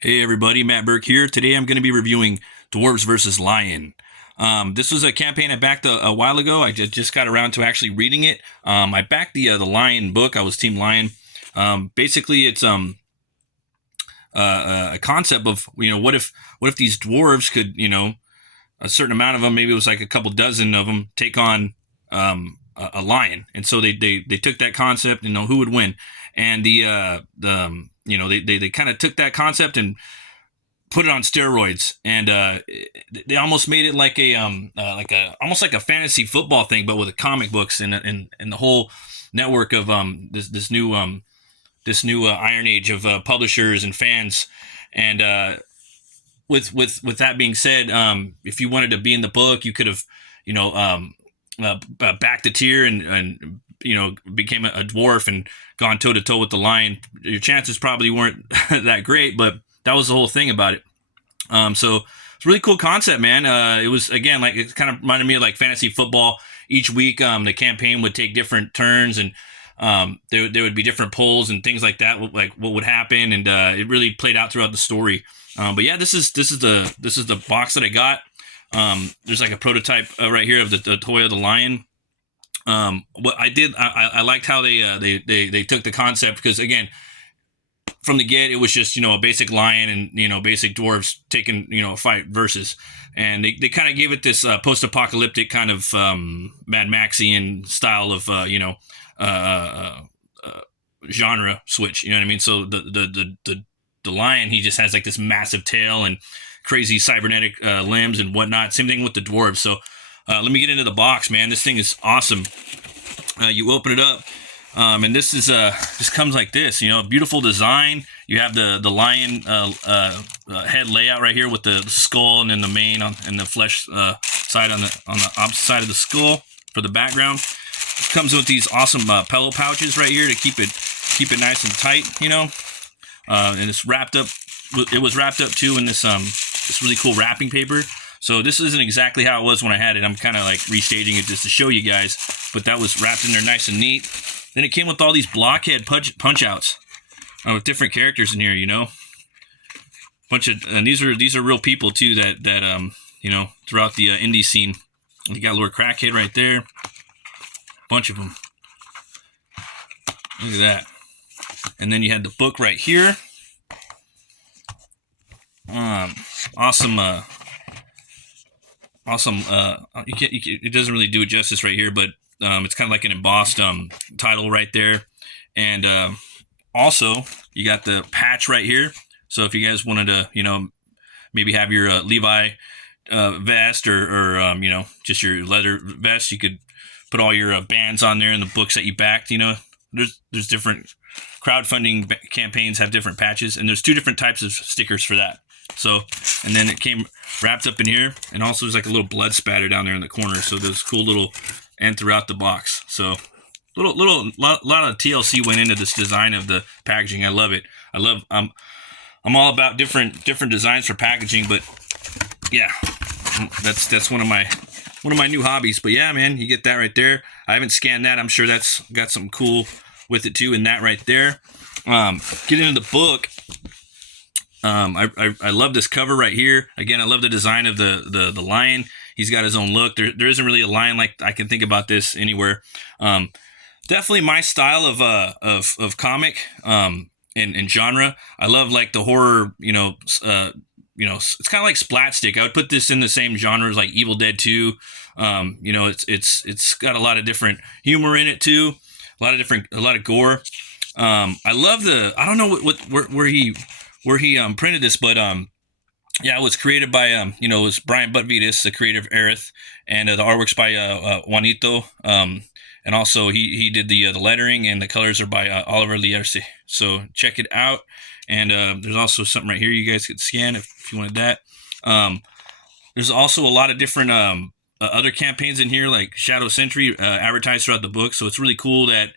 Hey everybody, Matt Burke here. Today I'm going to be reviewing Dwarves versus Lion. This was a campaign I backed a while ago. I just got around to actually reading it. I backed the Lion book. I was Team Lion. Basically, it's a concept of what if these dwarves could a certain amount of them, maybe it was like a couple dozen of them, take on a lion, and so they took that concept and who would win, and they kind of took that concept and put it on steroids, and they almost made it like a almost like a fantasy football thing, but with the comic books and the whole network of this new Iron Age of publishers and fans, and with that being said, if you wanted to be in the book, you could have you know backed a tier and became a dwarf and gone toe to toe with the lion. Your chances probably weren't that great, but that was the whole thing about it. So it's a really cool concept, man. It was, again, like, it kind of reminded me of like fantasy football. Each week, the campaign would take different turns, and there would be different polls and things like that, like what would happen, and it really played out throughout the story. But yeah, this is the box that I got. There's like a prototype right here of the toy of the lion. What I did, I liked how they took the concept, because again, from the get, it was just a basic lion and basic dwarves taking a fight versus, and they kind of gave it this post-apocalyptic kind of Mad Maxian style of genre switch. You know what I mean? So the lion, he just has like this massive tail and crazy cybernetic limbs and whatnot. Same thing with the dwarves. So let me get into the box, man. This thing is awesome. You open it up, and this comes like this. Beautiful design. You have the lion head layout right here with the skull, and then the mane and the flesh side on the opposite side of the skull for the background. It comes with these awesome pillow pouches right here to keep it nice and tight. And it's wrapped up. It was wrapped up too in this really cool wrapping paper. So this isn't exactly how it was when I had it. I'm kind of like restaging it just to show you guys. But that was wrapped in there nice and neat. Then it came with all these blockhead punch outs with different characters in here. And these are real people too that throughout the indie scene. You got Lord Crackhead right there. Bunch of them. Look at that. And then you had the book right here. Awesome. Awesome. It doesn't really do it justice right here, but it's kind of like an embossed title right there. And also, you got the patch right here. So if you guys wanted to, maybe have your Levi vest or just your leather vest, you could put all your bands on there and the books that you backed. There's different crowdfunding campaigns have different patches, and there's two different types of stickers for that. So, and then it came wrapped up in here, and also there's like a little blood spatter down there in the corner. So there's cool little, and throughout the box. So lot of TLC went into this design of the packaging. I love it. I'm all about different designs for packaging, but yeah, that's one of my new hobbies. But yeah, man, you get that right there. I haven't scanned that. I'm sure that's got some cool with it too, in that right there. Get into the book. I love this cover right here. Again, I love the design of the lion. He's got his own look. There isn't really a lion like I can think about this anywhere. Definitely my style of comic and genre. I love like the horror. It's kind of like Splatstick. I would put this in the same genre as like Evil Dead 2. It's got a lot of different humor in it too. A lot of gore. I love I don't know where he printed this, but yeah, it was created by it was Brian Butvitas, the creator of Aerith, and the artwork's by Juanito, and also he did the lettering, and the colors are by Oliver Lierce. So check it out, and there's also something right here you guys could scan if you wanted that. There's also a lot of different other campaigns in here, like Shadow Sentry, advertised throughout the book. So it's really cool that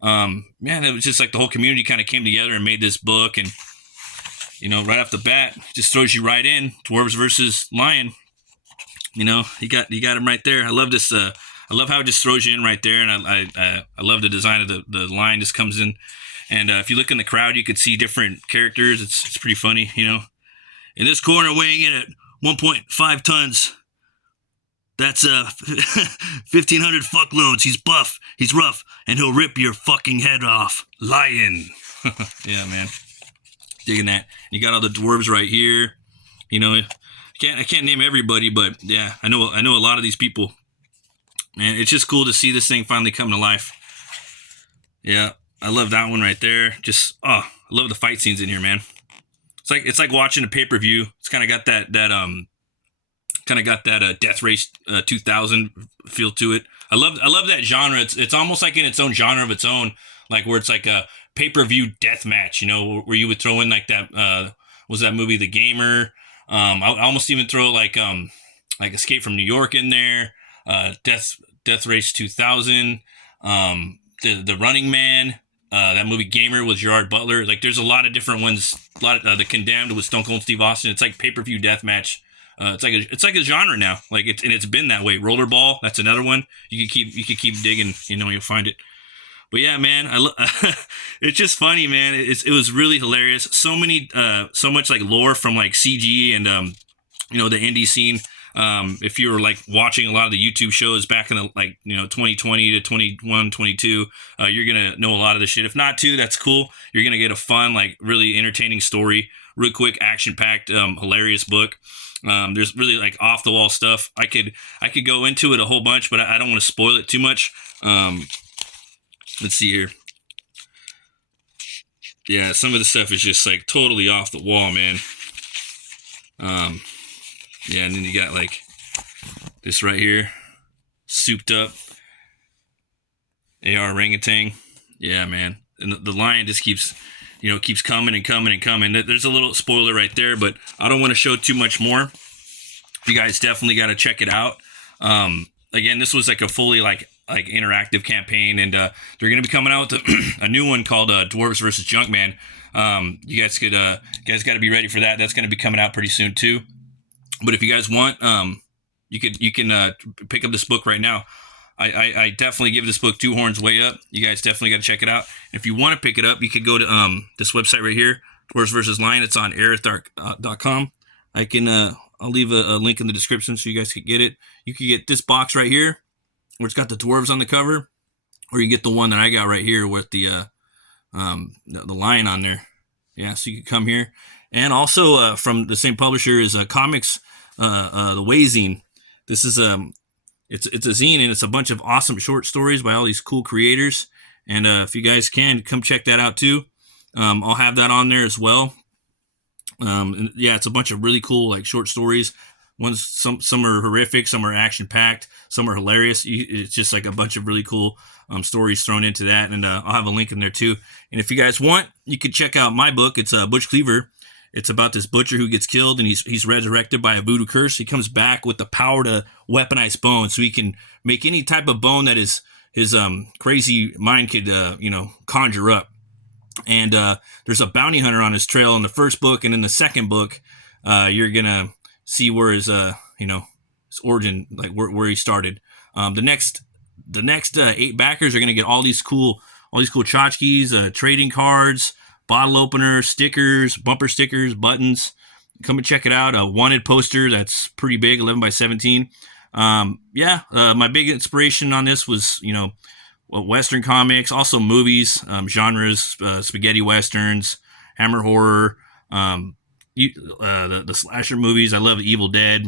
man, it was just like the whole community kind of came together and made this book, and right off the bat, just throws you right in Dwarves versus Lion. You got him right there. I love this. I love how it just throws you in right there, and I love the design of the lion. Just comes in And if you look in the crowd, you could see different characters. It's pretty funny, you know. In this corner, weighing in at 1.5 tons, that's 1,500 fuckloads. He's buff, he's rough, and he'll rip your fucking head off. Lion. Yeah, man. Digging that. You got all the dwarves right here. You know, I can't name everybody, but yeah, I know a lot of these people. Man, it's just cool to see this thing finally come to life. Yeah, I love that one right there. Just I love the fight scenes in here, man. It's like watching a pay-per-view. It's kind of got that Death Race 2000 feel to it. I love that genre. It's almost like in its own genre of its own, like where it's like a pay-per-view death match, you know, where you would throw in like that was that movie The Gamer. I would almost even throw like Escape from New York in there, Death Race 2000, the Running Man, that movie Gamer with Gerard Butler. Like there's a lot of different ones. A lot of The Condemned with Stone Cold Steve Austin. It's like pay-per-view death match. It's like a genre now. Like it's been that way. Rollerball, that's another one. You could keep digging. You know, you'll find it. But yeah, man, it's just funny, man. It was really hilarious. So much like lore from like CG and you know, the indie scene. If you were like watching a lot of the YouTube shows back in the 2020 to 21, 22, you're gonna know a lot of the shit. If not too, that's cool. You're gonna get a fun, like really entertaining story, real quick, action packed, hilarious book. There's really like off the wall stuff. I could go into it a whole bunch, but I don't want to spoil it too much. Let's see here. Yeah, some of the stuff is just like totally off the wall, man. Yeah, and then you got like this right here, souped up AR orangutan. Yeah, man. And the lion just keeps coming and coming and coming. There's a little spoiler right there, but I don't want to show too much more. You guys definitely got to check it out. Again, this was like a fully like interactive campaign, and they're going to be coming out with a new one called Dwarves versus Junkman. You guys got to be ready for that. That's going to be coming out pretty soon too. But if you guys want, you can pick up this book right now. I definitely give this book 2 horns way up. You guys definitely got to check it out. If you want to pick it up, you could go to this website right here, Dwarves vs. Lion. It's on aerithdark.com. I'll leave a link in the description so you guys can get it. You can get this box right here, where it's got the dwarves on the cover, or you get the one that I got right here with the lion on there. Yeah, so you can come here. And also from the same publisher is Comics, the Wayzine. This is it's a zine, and it's a bunch of awesome short stories by all these cool creators. And if you guys can, come check that out too. I'll have that on there as well. And yeah, it's a bunch of really cool like short stories. Some are horrific, some are action packed, some are hilarious. It's just like a bunch of really cool stories thrown into that, and I'll have a link in there too. And if you guys want, you can check out my book. It's Butch Cleaver. It's about this butcher who gets killed, and he's resurrected by a voodoo curse. He comes back with the power to weaponize bone, so he can make any type of bone that his crazy mind could conjure up. And there's a bounty hunter on his trail in the first book, and in the second book, you're gonna see where his his origin, like where he started. The next 8 backers are gonna get all these cool tchotchkes, trading cards, bottle openers, stickers, bumper stickers, buttons. Come and check it out. A wanted poster that's pretty big, 11 by 17. My big inspiration on this was Western comics, also movies, genres, spaghetti westerns, Hammer horror, the slasher movies. I love Evil Dead.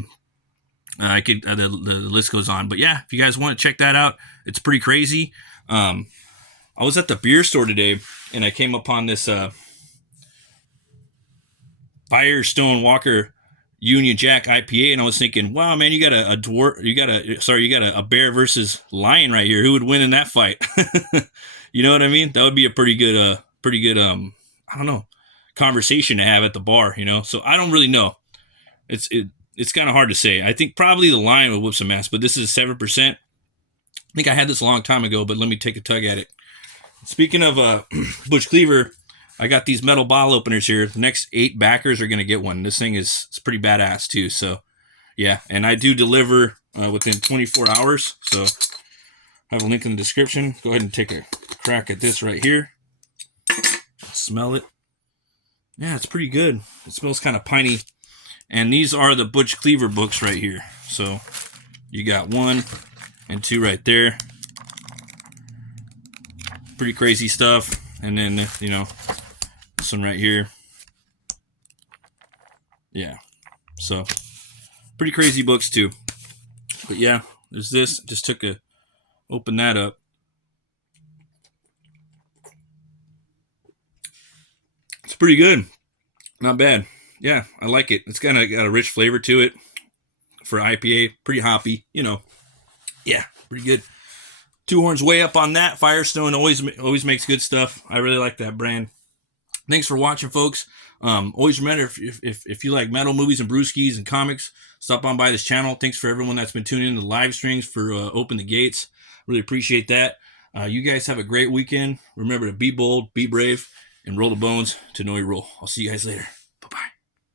The list goes on. But yeah, if you guys want to check that out, it's pretty crazy. I was at the beer store today, and I came upon this Firestone Walker Union Jack IPA, and I was thinking, wow, man, you got a bear versus lion right here. Who would win in that fight? You know what I mean? That would be a pretty good I don't know, conversation to have at the bar, So I don't really know. It's kind of hard to say. I think probably the lion would whip some ass, but this is 7%. I think I had this a long time ago, but let me take a tug at it. Speaking of Butch Cleaver, I got these metal bottle openers here. The next 8 backers are going to get one. This thing is pretty badass too. So yeah, and I do deliver within 24 hours. So I have a link in the description. Go ahead and take a crack at this right here. Smell it. Yeah, it's pretty good. It smells kind of piney. And these are the Butch Cleaver books right here. So you got 1 and 2 right there. Pretty crazy stuff. And then, you know, this one right here. Yeah. So pretty crazy books too. But yeah, there's this. Just open that up. It's pretty good. Not bad. Yeah, I like it. It's kind of got a rich flavor to it for IPA. Pretty hoppy, you know. Yeah, pretty good. Two Horns way up on that. Firestone always makes good stuff. I really like that brand. Thanks for watching, folks. Always remember, if you like metal, movies, and brewskis and comics, stop on by this channel. Thanks for everyone that's been tuning in to the live streams for Open the Gates. Really appreciate that. You guys have a great weekend. Remember to be bold, be brave, and roll the bones to know your role. I'll see you guys later.